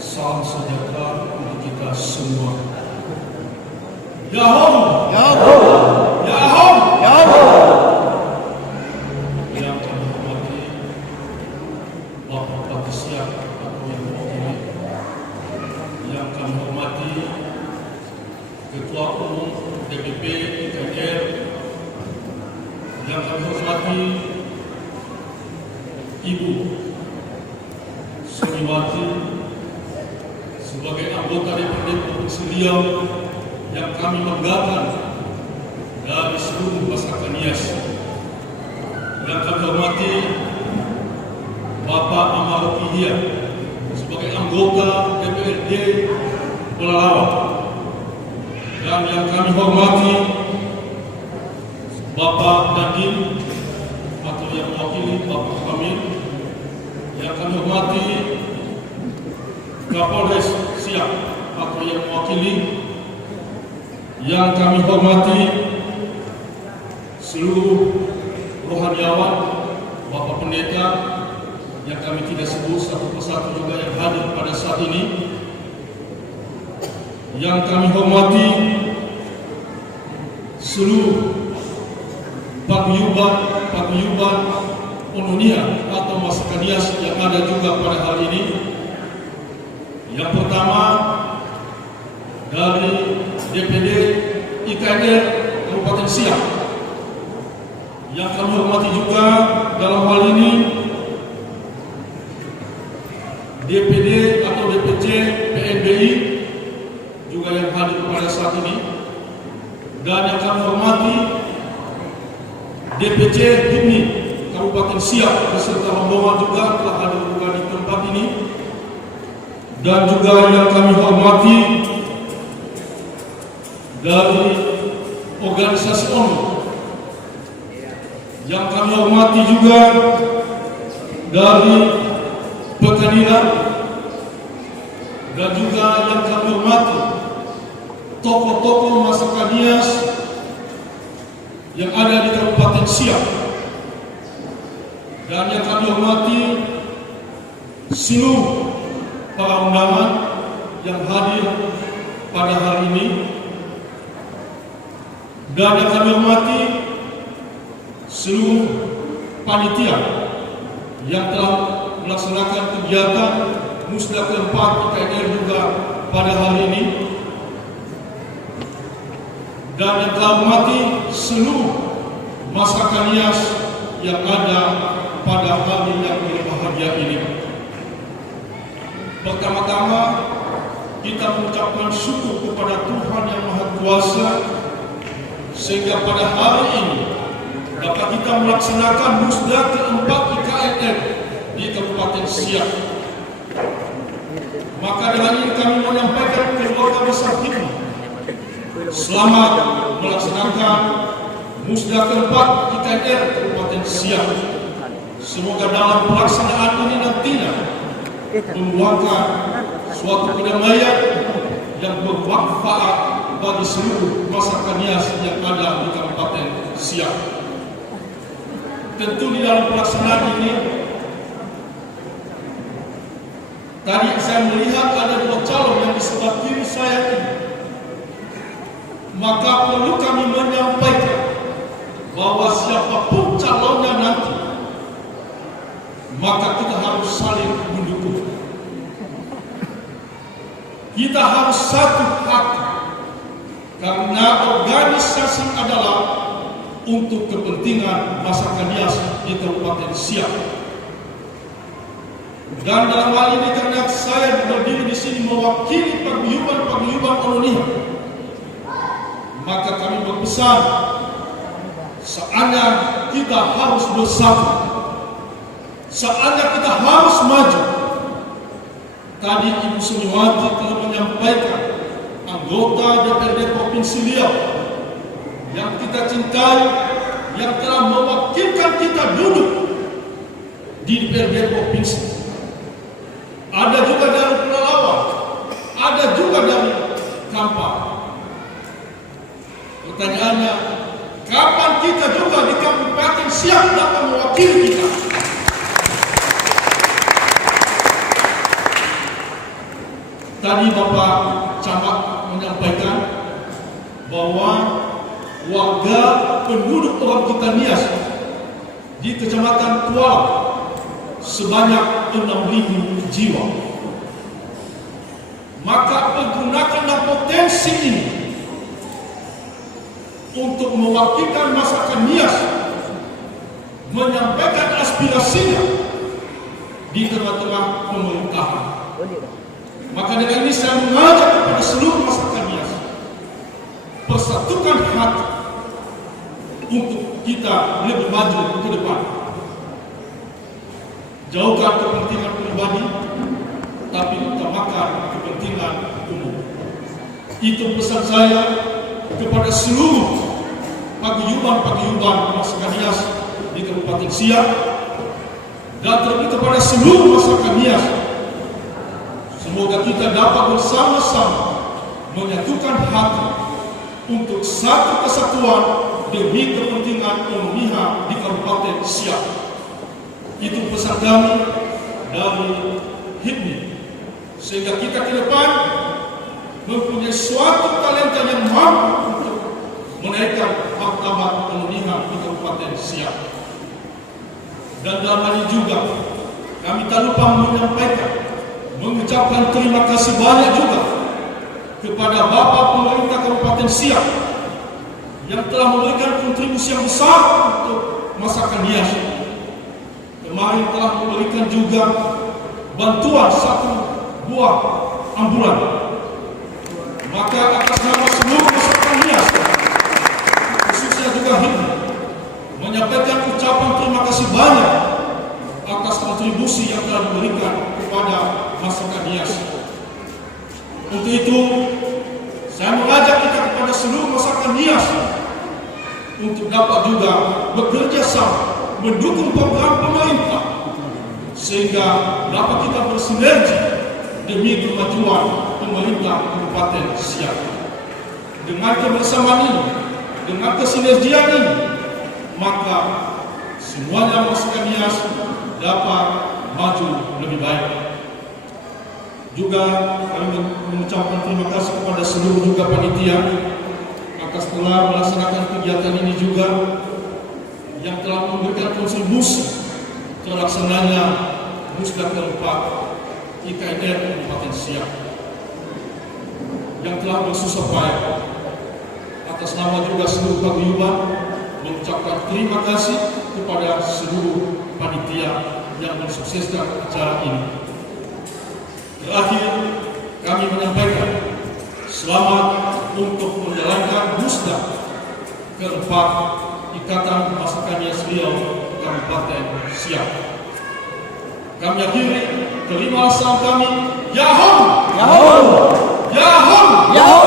Salam sejahtera untuk kita semua. Yahum, Yahum, Yahum, Yahum. Yang kami hormati Bapak Patisya atau yang mewakili, yang kami hormati Ketua Umum DPP IKNR, yang kami hormati Ibu Suniwati sebagai anggota DPD Provinsi Riau yang kami banggakan dari seluruh masyarakat Nias. Yang kami hormati Bapak Amar Pihia sebagai anggota DPRD Pelalawan. Dan yang kami hormati Bapak Dandim atau yang mewakili Bapak Kamil. Yang kami hormati Kapolres Siak atau yang mewakili. Yang kami hormati seluruh rohaniawan, Bapak Pendeta yang kami tidak sebut satu persatu juga yang hadir pada saat ini. Yang kami hormati seluruh paguyuban Ononia atau masyarakat Nias yang ada juga pada hari ini. Yang pertama dari DPD IKNR Kabupaten Siak. Yang kami hormati juga dalam hal ini DPD atau DPC PNBI juga yang hadir pada saat ini. Dan yang kami hormati DPC HIMNI Kabupaten Siak beserta rombongan juga telah hadir juga di tempat ini. Dan juga yang kami hormati dari organisasi ONU, yang kami hormati juga dari Pekanira, dan juga yang kami hormati tokoh-tokoh masyarakat Nias yang ada di Kabupaten Siak, dan yang kami hormati seluruh para undangan yang hadir pada hari ini. Dan yang kami hormati seluruh panitia yang telah melaksanakan kegiatan Musda keempat IKNR juga pada hari ini. Dan yang telah hormati seluruh masyarakat Nias yang ada pada hari yang berbahagia ini. Pertama-tama kita mengucapkan syukur kepada Tuhan Yang Maha Kuasa sehingga pada hari ini dapat kita melaksanakan Musda keempat IKNR di Kabupaten Siak. Maka dengan ini kami menyampaikan keluarga besar HIMNI selamat melaksanakan Musda keempat IKNR Kabupaten Siak. Semoga dalam pelaksanaan ini nantinya membuahkan suatu kedamaian yang bermanfaat bagi seluruh masyarakat Nias yang ada di Kabupaten Siak. Tentu di dalam pelaksanaan ini tadi saya melihat ada dua calon yang di sebelah kiri saya ini. Maka perlu kami menyampaikan bahwa siapapun calonnya nanti, maka kita harus saling mendukung. Kita harus satu hati, karena organisasi adalah untuk kepentingan masyarakat Nias di Kabupaten Siak. Dan dalam hal ini karena saya berdiri di sini mewakili paguyuban Ononia, maka kami berpesan saatnya kita harus bersatu, saatnya kita harus maju. Tadi Ibu Suniwati telah menyampaikan anggota DPRD Provinsi Riau yang kita cintai, yang telah mewakilkan kita duduk di DPRD Provinsi. Ada juga dari Pelalawan, ada juga dari Kampar. Pertanyaannya, kapan kita juga di Kabupaten Siak dapat mewakili kita? tadi Bapak Camat menyampaikan bahwa warga penduduk orang Kitanias di Kecamatan Tualang sebanyak 6.000 jiwa. Maka pergunakanlah potensi ini untuk mewakilkan masyarakat Nias menyampaikan aspirasinya di tengah-tengah pemerintahan. Maka dengan ini saya mengajak kepada seluruh masyarakat Nias, persatukan hati untuk kita lebih maju ke depan. Jauhkan kepentingan pribadi, tapi utamakan kepentingan umum. Itu pesan saya kepada seluruh paguyuban masyarakat Nias di Kabupaten Siak, dan terlebih kepada seluruh masyarakat Nias. Semoga kita dapat bersama-sama menyatukan hati untuk satu kesatuan demi kepentingan umumnya di Kabupaten Siak. Itu pesan kami dari HIPMI, sehingga kita ke depan mempunyai suatu talenta yang mampu untuk menaikkan martabat umumnya di Kabupaten Siak. Dan dalam hal ini juga kami tak lupa mengucapkan terima kasih banyak juga kepada Bapak Pemerintah Kabupaten Siak yang telah memberikan kontribusi yang besar untuk masyarakat Nias. Kemarin telah memberikan juga bantuan 1 buah ambulan. Maka atas nama seluruh masyarakat Nias, khususnya juga HIPMI, menyampaikan ucapan terima kasih banyak atas kontribusi yang telah diberikan kepada masyarakat Nias. Untuk itu, saya mengajak kita kepada seluruh masyarakat Nias untuk dapat juga bekerja sama mendukung program pemerintah, sehingga dapat kita bersinergi demi kemajuan pemerintah Kabupaten Siak. Dengan kebersamaan ini, dengan kesinergian ini, maka semuanya masyarakat Nias dapat maju lebih baik. Juga kami mengucapkan terima kasih kepada seluruh juga panitia atas telah melaksanakan kegiatan ini juga, yang telah memberikan kontribusi terlaksananya Musda keempat IKNR Kabupaten Siak, yang telah bersusah payah. Atas nama juga seluruh paguyuban mengucapkan terima kasih kepada seluruh panitia yang mensukseskan acara ini. Terakhir, kami menyampaikan selamat untuk menjalankan Musda keempat Ikatan Masyarakat Nias Riau Kabupaten Siak. Kami akhiri, terima salam kami. Yahon! Yahon! Yahon! Yahon!